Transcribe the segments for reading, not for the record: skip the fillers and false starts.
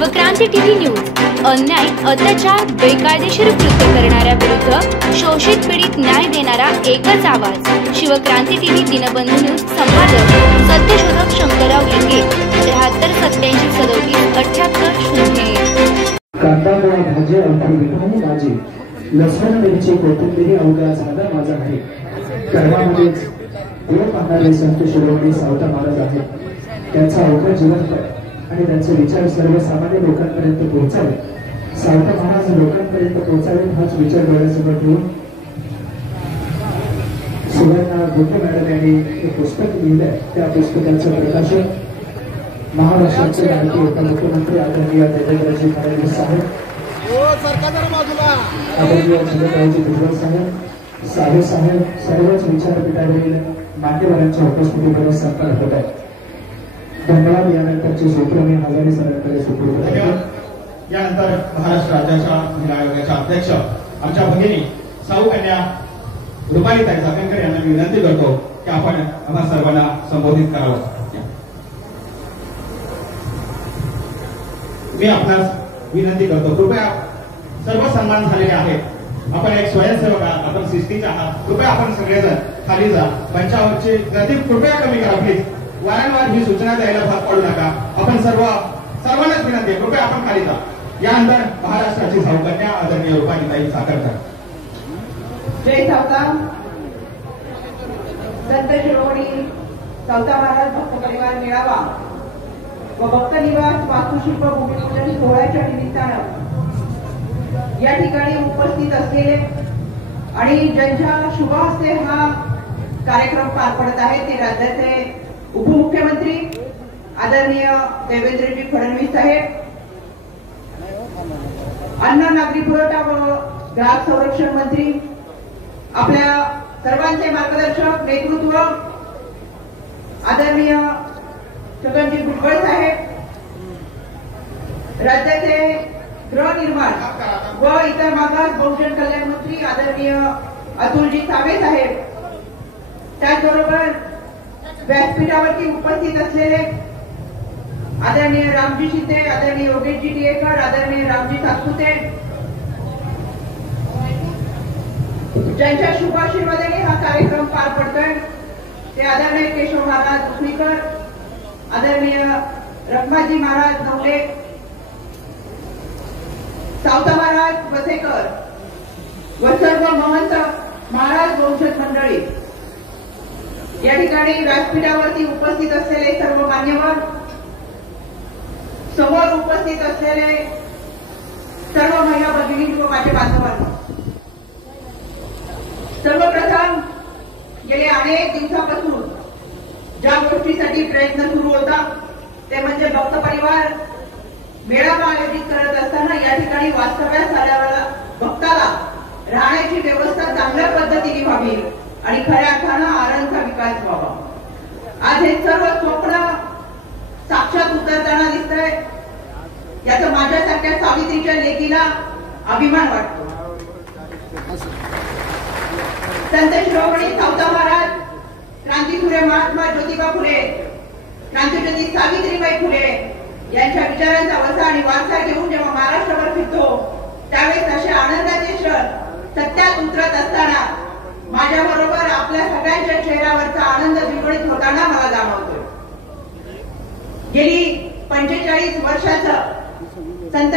Shivkranti TV news अन्याय अत्याचार बेकायदेशीर कृत्य करणाऱ्या विरुद्ध शोषित पीडित न्याय देणारा एकच आवाज। शिवक्रांती टीव्ही दिनबंधू न्यूज संपादक सत्यशोधक शंकरराव लिंगे 73 87 37 78 0। कांदा गोळा भाजी अवघी विठाने माझी लसण मिरची कोथिंबिरी अवघा झाला माझा आहे। कर्मामध्येच देव पाहणारे संत शिरोमणी सावता महाराज आहेत। त्यांचा अवघा जीवनपट आणि त्यांचे विचार सर्वसामान्य लोकांपर्यंत पोहोचावे, सावता महाराज लोकांपर्यंत पोहोचावे हाच विचार डोळ्यासमोर ठेवून सुवर्णा गोटे मॅडम यांनी एक पुस्तक लिहिलंय। त्या पुस्तकाचं प्रकाशन महाराष्ट्राचे लाडके उपमुख्यमंत्री आदरणीय देवेंद्रजी फडणवीस साहेब, आदरणीय छत्रपती भुजबळ साहेब साहेब सर्वच विचारपीठावरील मान्यवरांच्या उपस्थितीमध्ये संपन्न होत आहे। धन्यवाद। यानंतरचे सूत्र मी हजारी सरांकडे सुपूर्द करतो। यानंतर महाराष्ट्र राज्याच्या महिला आयोगाच्या अध्यक्ष आमच्या भगिनी साऊ कन्या रुपालीताई जागणकर यांना मी विनंती करतो की आपण आम्हा सर्वांना संबोधित करावं। मी आपणास विनंती करतो, कृपया सर्व सन्मान झालेले आहेत। आपण एक स्वयंसेवक आहात, आपण शिस्तीचे आहात। कृपया आपण सगळेजण खाली जा। मंचावरची गती कृपया कमी करा प्लीज। वारंवार ही सूचना द्यायला भाग पडू नका। आपण सर्वांनाच विनंती आहे, कृपया आपण खाली जा। यानंतर महाराष्ट्राची सावकन्या आदरणीय रुपालीताई साखरकर। जय सावता। संत शिरोमणी सावता महाराज भक्त परिवार मेळावा व भक्त निवास वास्तुशिल्प भूमिपूजन सोहळ्याच्या निमित्तानं या ठिकाणी उपस्थित असलेले आणि ज्यांच्या शुभ हस्ते हा कार्यक्रम पार पडत आहे ते राज्याचे उपमुख्यमंत्री आदरणीय देवेंद्रजी फडणवीस साहेब, अन्न नागरी पुरवठा व ग्राहक संरक्षण मंत्री, आपल्या सर्वांचे मार्गदर्शक नेतृत्व आदरणीय छत्रपती भुजबळ साहेब, राज्याचे गृहनिर्माण व इतर मागास बहुजन कल्याण मंत्री आदरणीय अतुलजी सावे साहेब, त्याचबरोबर व्यासपीठावरती उपस्थित असलेले आदरणीय रामजी शिंदे, आदरणीय योगेशजी टिळेकर, आदरणीय रामजी सातपुते, ज्यांच्या शुभ आशीर्वादाने हा कार्यक्रम पार पडतोय ते आदरणीय केशव महाराज उखळीकर, आदरणीय रखमाजी महाराज नवले, सावता महाराज वसेकर व सर्व महंत महाराज वंशज मंडळी, या ठिकाणी व्यासपीठावरती उपस्थित असलेले सर्व मान्यवर, समोर उपस्थित असलेले सर्व महिला भगिनी व माझे बांधवांनो, सर्वप्रथम गेले अनेक दिवसापासून ज्या गोष्टीसाठी प्रयत्न सुरू होता ते म्हणजे भक्त परिवार मेळावा आयोजित करत असताना या ठिकाणी वास्तव्यास आलेल्या भक्ताला राहण्याची व्यवस्था चांगल्या पद्धतीने व्हावी आणि खऱ्या अर्थानं आरणचा विकास व्हावा। आज हे सर्व स्वप्न साक्षात उतरताना दिसतंय, याचा माझ्यासारख्या सावित्रीच्या लेकीला अभिमान वाटतो। संत शिरोमणी सावता महाराज, क्रांतीसूर्य महात्मा ज्योतिबा फुले, क्रांतिज्योती सावित्रीबाई फुले यांच्या विचारांचा वसा आणि वारसा घेऊन जेव्हा महाराष्ट्रावर फिरतो त्यावेळेस असे आनंदाचे क्षण सत्यात उतरत असताना माझ्याबरोबर आपल्या सगळ्यांच्या चेहऱ्यावरचा आनंद द्विगुणित होताना मला जाणवतोय। गेली 45 वर्षाचं संत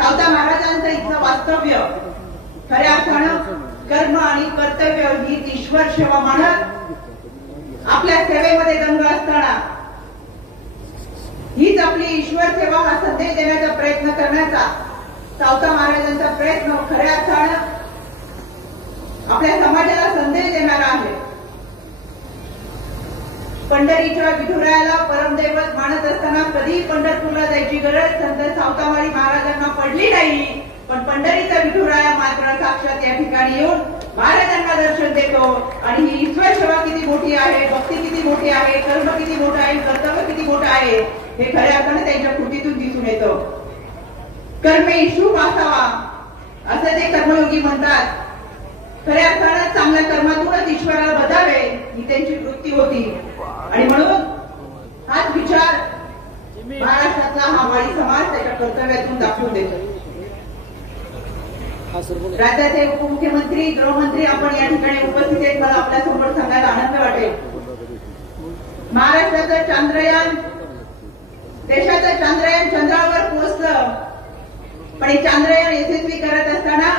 सावता महाराजांचं इथलं वास्तव्य खऱ्या अर्थानं कर्म आणि कर्तव्य ही ईश्वर सेवा मानत आपल्या सेवेमध्ये दंग असताना हीच आपली ईश्वर सेवा हा संदेश देण्याचा प्रयत्न करण्याचा सावता महाराजांचा प्रयत्न खऱ्या अर्थानं आपल्या समाजाला संदेश देणारा आहे। पंढरीच्या विठुरायाला परमदैवत मानत असताना कधी पंढरपूरला जायची गरज संत सावतामाळी महाराजांना पडली नाही, पण पंढरीचा विठुराया मात्र साक्षात या ठिकाणी येऊन महाराजांना दर्शन देतो आणि ही ईश्वर सेवा किती मोठी आहे, भक्ती किती मोठी आहे, कर्म किती मोठं आहे, कर्तव्य किती मोठं आहे हे खऱ्या अर्थानं त्यांच्या कृतीतून दिसून येतं। कर्मे शुभ असावा असं ते कर्मयोगी म्हणतात। खऱ्या अर्थानं चांगल्या कर्मातूनच ईश्वराला बजावे ही त्यांची वृत्ती होती आणि म्हणून हाच विचार महाराष्ट्रातला हा माळी समाज त्याच्या कर्तव्यातून दाखवून देतो. राज्याचे उपमुख्यमंत्री गृहमंत्री आपण या ठिकाणी उपस्थित आहेत. मला आपल्या समोर सांगायला आनंद वाटेल. महाराष्ट्राचं चांद्रयान, देशाचं चांद्रयान चंद्रावर पोहोचलं, पण हे चांद्रयान यशस्वी करत असताना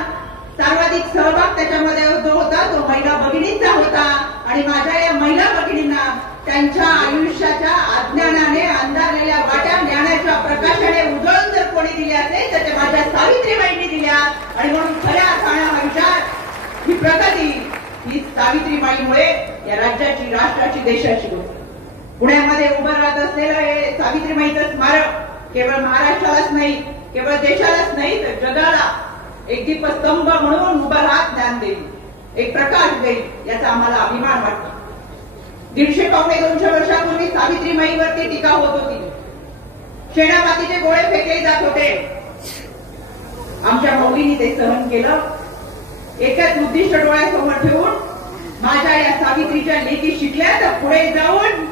सर्वाधिक सहभाग त्याच्यामध्ये जो होता तो महिला भगिनींचा होता. आणि माझ्या या महिला भगिनींना त्यांच्या आयुष्याच्या अज्ञानाने अंधारलेल्या वाट्या ज्ञानाच्या प्रकाशाने उजळून जर कोणी दिले असेल तर ते माझ्या सावित्रीबाईंनी दिल्या. आणि म्हणून खऱ्या अर्थाने हा विचार, ही प्रगती ही सावित्रीबाईंमुळे या राज्याची, राष्ट्राची, देशाची होती. पुण्यामध्ये उभं राहत असलेलं हे सावित्रीबाईंचं स्मारक केवळ महाराष्ट्रालाच नाही, केवळ देशालाच नाही तर जगाला एक दीपस्तंभ म्हणून उभं राहत ज्ञान देईल, एक प्रकाश देईल, याचा आम्हाला अभिमान वाटतो. 150-200 वर्षापूर्वी सावित्रीबाईंवरती टीका होत होती. शेणामातीचे गोळे फेकले जात होते. आमच्या मौलींनी ते सहन केलं. एकच उद्दिष्ट डोळ्यासमोर ठेवून माझ्या या सावित्रीच्या लेखी शिकल्या तर पुढे जाऊन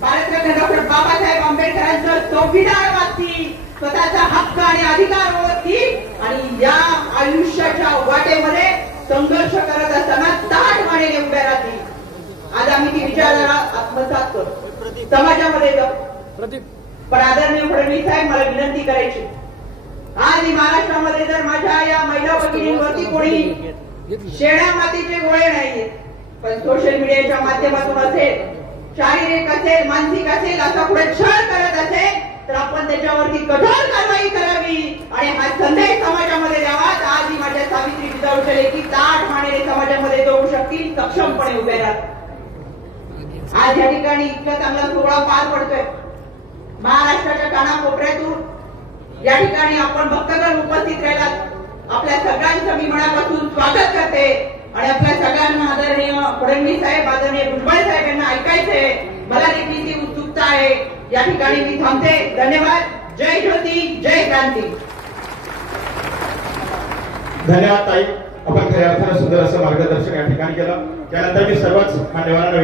भारतरत्न डॉक्टर बाबासाहेब आंबेडकरांचं संविधान वाचतील, स्वतःचा हक्क आणि अधिकार ओळखतील आणि या आयुष्याच्या वाटेमध्ये संघर्ष करत असताना ताठ मानेने उभ्या राहतील. आज आम्ही ती विचारधारा आत्मसात करतो, समाजामध्ये जाऊ. पण आदरणीय फडणवीस साहेब, मला विनंती करायची, आज महाराष्ट्रामध्ये जर माझ्या या महिला भगिनींवरती कोणी शेणा मातीचे गोळे नाहीये, पण सोशल मीडियाच्या माध्यमातून असेल, शारीरिक असेल, मानसिक असेल, असा पुढे छळ करत असेल तर आपण त्याच्यावरती कठोर कारवाई करावी आणि हा संदेश समाजामध्ये द्यावा. आज ही माझ्या सावित्री जिजाऊच्या लेखी ताठ मानेने समाजामध्ये जाऊ शकतील, सक्षमपणे उभे राहतील. आज या ठिकाणी इतका चांगला सोहळा पार पडतोय. महाराष्ट्राच्या कानाकोपऱ्यातून या ठिकाणी आपण भक्तगण उपस्थित राहिलात. आपल्या सगळ्यांचं मी मनापासून स्वागत करते आणि आपल्या सगळ्यांना आदरणीय फडणवीस साहेब, आदरणीय भुजबळ साहेब यांना ऐकायचंय. मला देखील ती उत्सुकता आहे. या ठिकाणी मी थांबते. धन्यवाद. जय ज्योती, जय क्रांती. धन्यवाद ताई. आपण खऱ्या अर्थानं सुंदर असं मार्गदर्शन या ठिकाणी केलं. त्यानंतर मी सर्वच मान्यवरांना